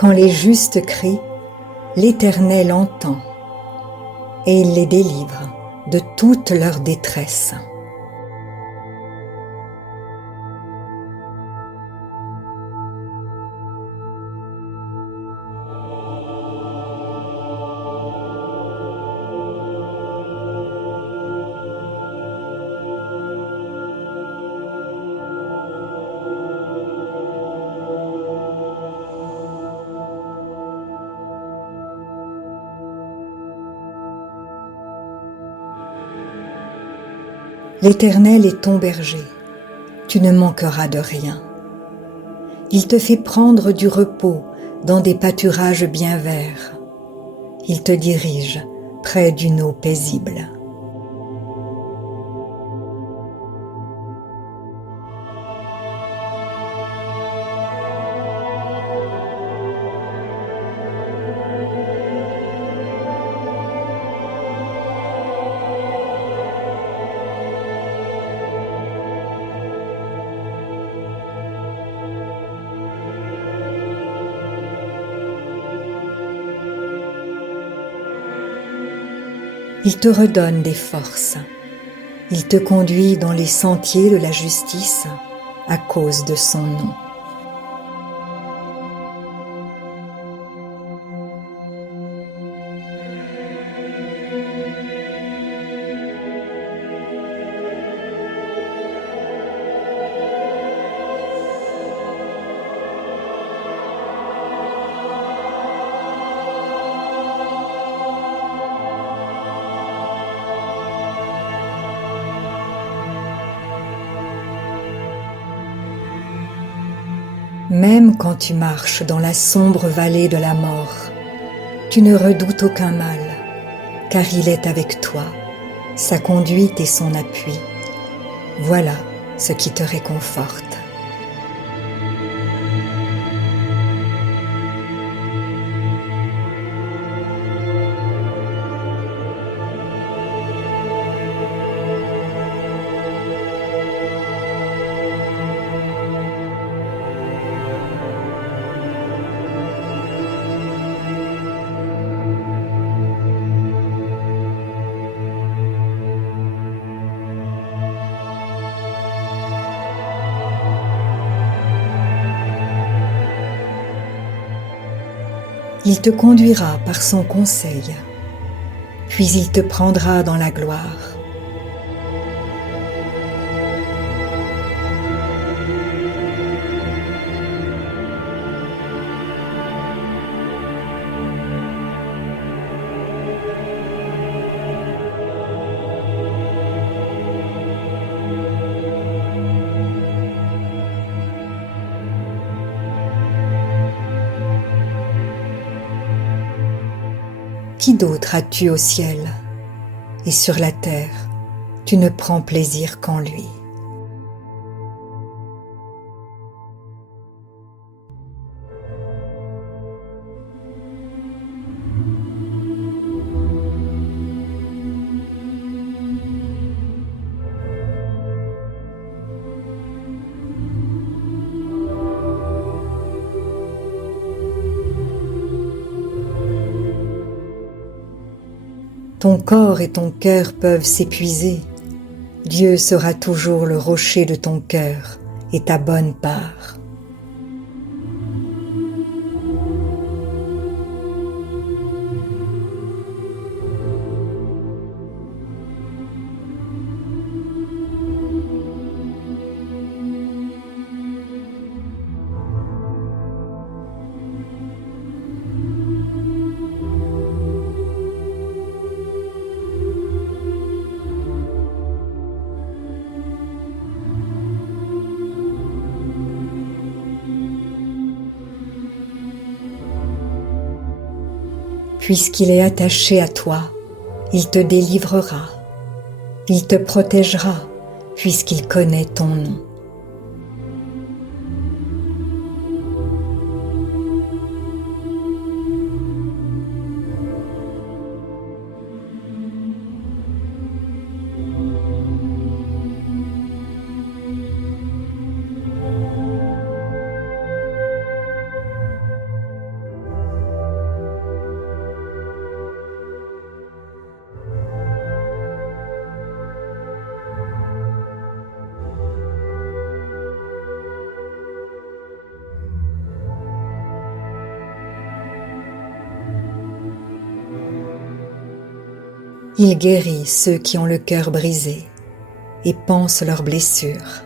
Quand les justes crient, l'Éternel entend, et il les délivre de toute leur détresse. L'Éternel est ton berger, tu ne manqueras de rien. Il te fait prendre du repos dans des pâturages bien verts. Il te dirige près d'une eau paisible. Il te redonne des forces. Il te conduit dans les sentiers de la justice à cause de son nom. Même quand tu marches dans la sombre vallée de la mort, tu ne redoutes aucun mal, car il est avec toi, sa conduite et son appui. Voilà ce qui te réconforte. Il te conduira par son conseil, puis il te prendra dans la gloire. Qui d'autre as-tu au ciel? Et sur la terre, tu ne prends plaisir qu'en lui. Ton corps et ton cœur peuvent s'épuiser. Dieu sera toujours le rocher de ton cœur et ta bonne part. Puisqu'il est attaché à toi, il te délivrera. Il te protégera, puisqu'il connaît ton nom. Il guérit ceux qui ont le cœur brisé et panse leurs blessures.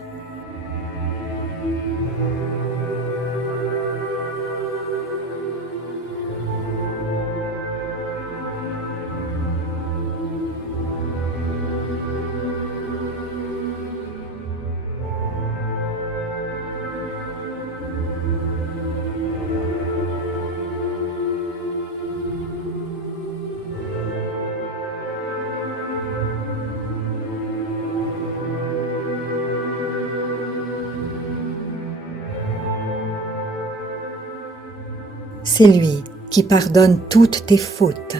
C'est lui qui pardonne toutes tes fautes,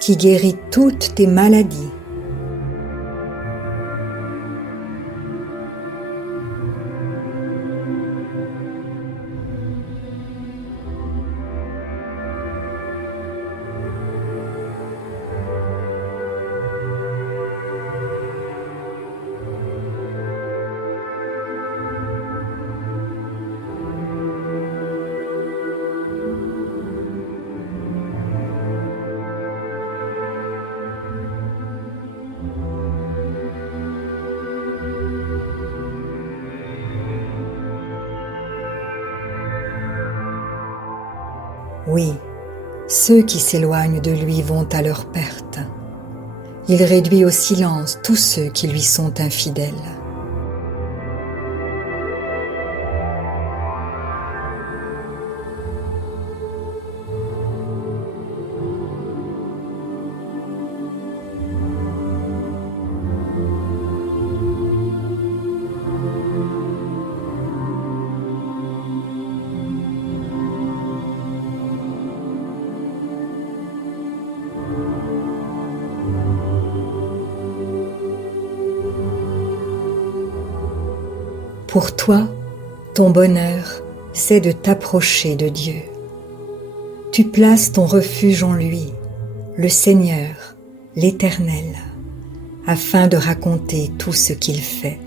qui guérit toutes tes maladies. Oui, ceux qui s'éloignent de lui vont à leur perte. Il réduit au silence tous ceux qui lui sont infidèles. Pour toi, ton bonheur, c'est de t'approcher de Dieu. Tu places ton refuge en lui, le Seigneur, l'Éternel, afin de raconter tout ce qu'il fait.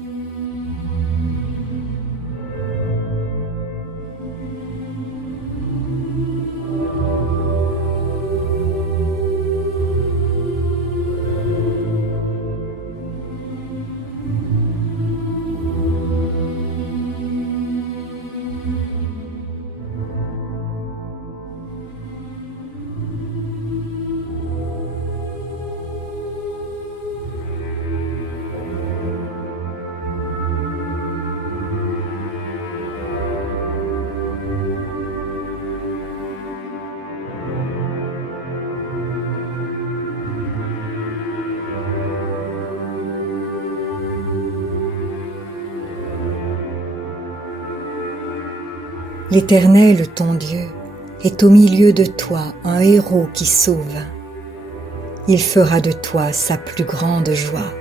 L'Éternel, ton Dieu, est au milieu de toi un héros qui sauve. Il fera de toi sa plus grande joie.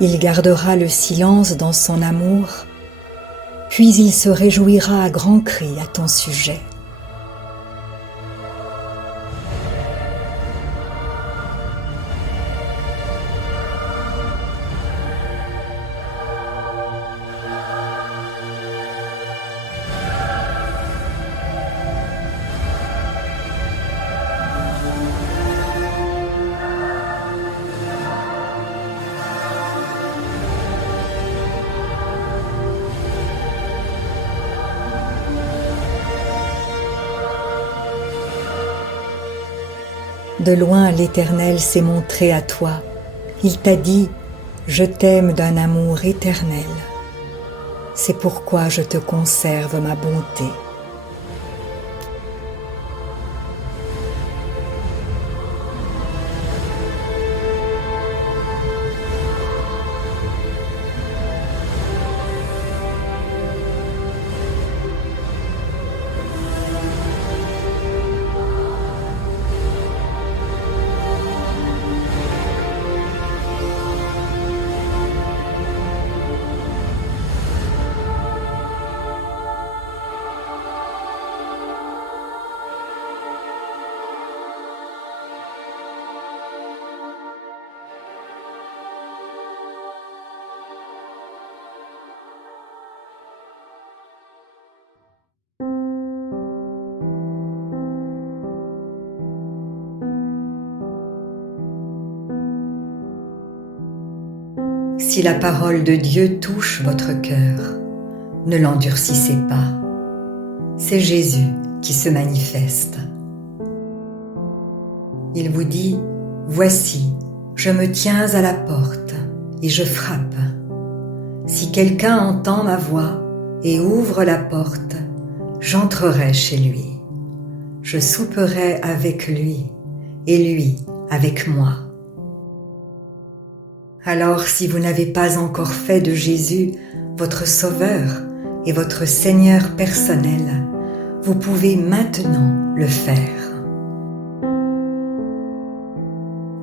Il gardera le silence dans son amour, puis il se réjouira à grands cris à ton sujet. De loin, l'Éternel s'est montré à toi. Il t'a dit « Je t'aime d'un amour éternel. C'est pourquoi je te conserve ma bonté. » Si la parole de Dieu touche votre cœur, ne l'endurcissez pas. C'est Jésus qui se manifeste. Il vous dit, « Voici, je me tiens à la porte et je frappe. Si quelqu'un entend ma voix et ouvre la porte, j'entrerai chez lui. Je souperai avec lui et lui avec moi. » Alors, si vous n'avez pas encore fait de Jésus votre Sauveur et votre Seigneur personnel, vous pouvez maintenant le faire.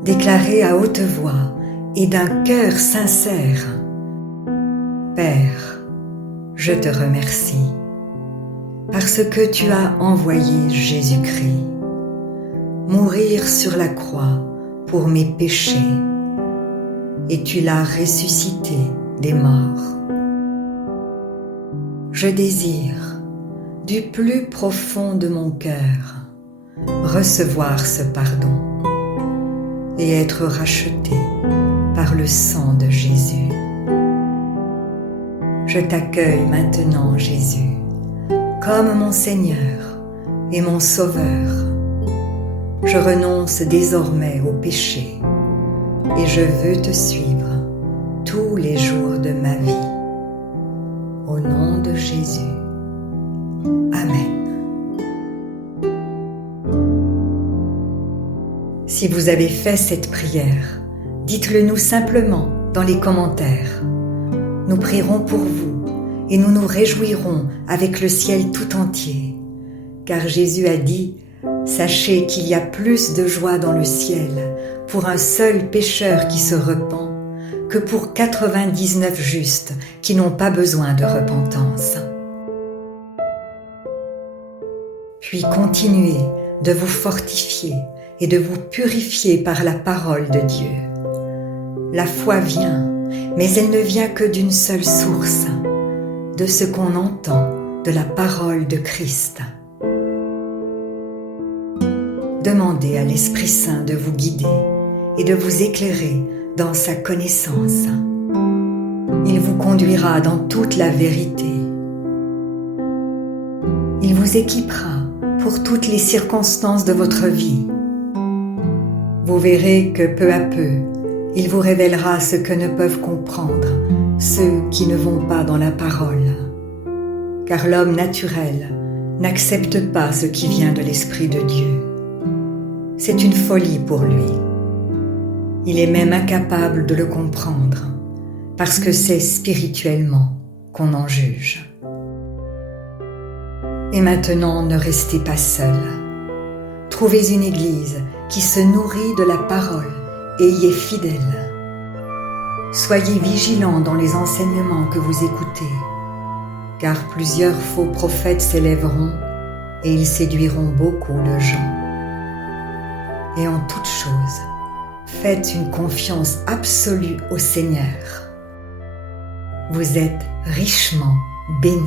Déclarez à haute voix et d'un cœur sincère, « Père, je te remercie, parce que tu as envoyé Jésus-Christ, mourir sur la croix pour mes péchés, et tu l'as ressuscité des morts. Je désire, du plus profond de mon cœur, recevoir ce pardon et être racheté par le sang de Jésus. Je t'accueille maintenant, Jésus, comme mon Seigneur et mon Sauveur. Je renonce désormais au péché et je veux te suivre tous les jours de ma vie. Au nom de Jésus. Amen. Si vous avez fait cette prière, dites-le nous simplement dans les commentaires. Nous prierons pour vous et nous nous réjouirons avec le ciel tout entier, car Jésus a dit « Sachez qu'il y a plus de joie dans le ciel pour un seul pécheur qui se repent que pour 99 justes qui n'ont pas besoin de repentance. » Puis continuez de vous fortifier et de vous purifier par la parole de Dieu. La foi vient, mais elle ne vient que d'une seule source, de ce qu'on entend de la parole de Christ. Demandez à l'Esprit Saint de vous guider et de vous éclairer dans sa connaissance. Il vous conduira dans toute la vérité. Il vous équipera pour toutes les circonstances de votre vie. Vous verrez que peu à peu, il vous révélera ce que ne peuvent comprendre ceux qui ne vont pas dans la parole. Car l'homme naturel n'accepte pas ce qui vient de l'Esprit de Dieu. C'est une folie pour lui. Il est même incapable de le comprendre, parce que c'est spirituellement qu'on en juge. Et maintenant, ne restez pas seul. Trouvez une église qui se nourrit de la parole et y est fidèle. Soyez vigilants dans les enseignements que vous écoutez, car plusieurs faux prophètes s'élèveront et ils séduiront beaucoup de gens. Et en toute chose, faites une confiance absolue au Seigneur. Vous êtes richement bénis.